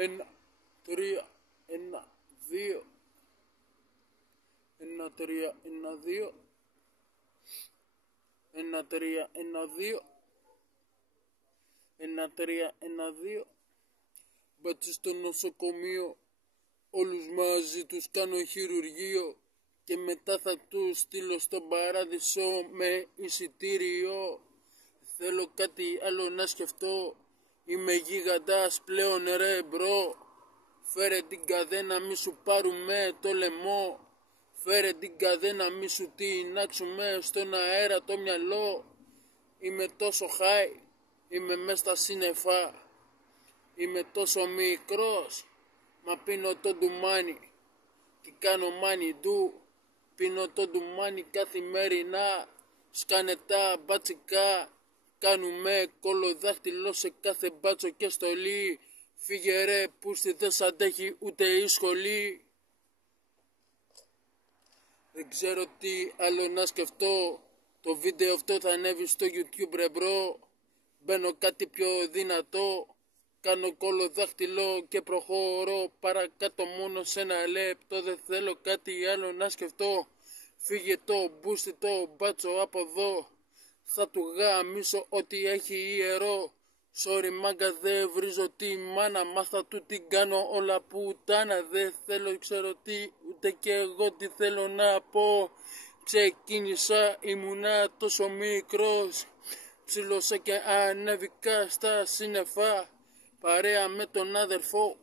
1, 3, 1, 2. 1, 3, 1, 2. 1, 3, 1, 2. 1, 3, 1, 2. Μπάτσι στο νοσοκομείο, όλους μαζί τους κάνω χειρουργείο και μετά θα τους στείλω στον παράδεισο με εισιτήριο. Θέλω κάτι άλλο να σκεφτώ, είμαι γίγαντας πλέον ρε μπρο. Φέρε την καδένα μη σου πάρουμε το λαιμό. Φέρε την καδένα μη σου τεινάξουμε στον αέρα το μυαλό. Είμαι τόσο high, είμαι μες στα σύννεφα. Είμαι τόσο μικρός, μα πίνω το ντουμάνι και κάνω μάνι ντου. Πίνω το ντουμάνι καθημερινά, σκάνε τα μπατσικά. Κάνουμε κολοδάχτυλο σε κάθε μπάτσο και στολή. Φύγε ρε πούστη, δεν σ' αντέχει ούτε η σχολή. Δεν ξέρω τι άλλο να σκεφτώ, το βίντεο αυτό θα ανέβει στο YouTube ρε μπρο. Μπαίνω κάτι πιο δυνατό, κάνω κολοδάχτυλο και προχωρώ παρακάτω μόνο σε ένα λεπτό. Δεν θέλω κάτι άλλο να σκεφτώ, φύγε το μπούστη το μπάτσο από εδώ. Θα του γαμίσω ό,τι έχει ιερό. Sorry μάγκα δεν βρίζω τη μάνα, μάθα του την κάνω όλα πουτάνα. Δεν θέλω ξέρω τι, ούτε και εγώ τι θέλω να πω. Ξεκίνησα ήμουνα τόσο μικρός, ψήλωσα και ανέβηκα στα σύννεφα παρέα με τον αδερφό.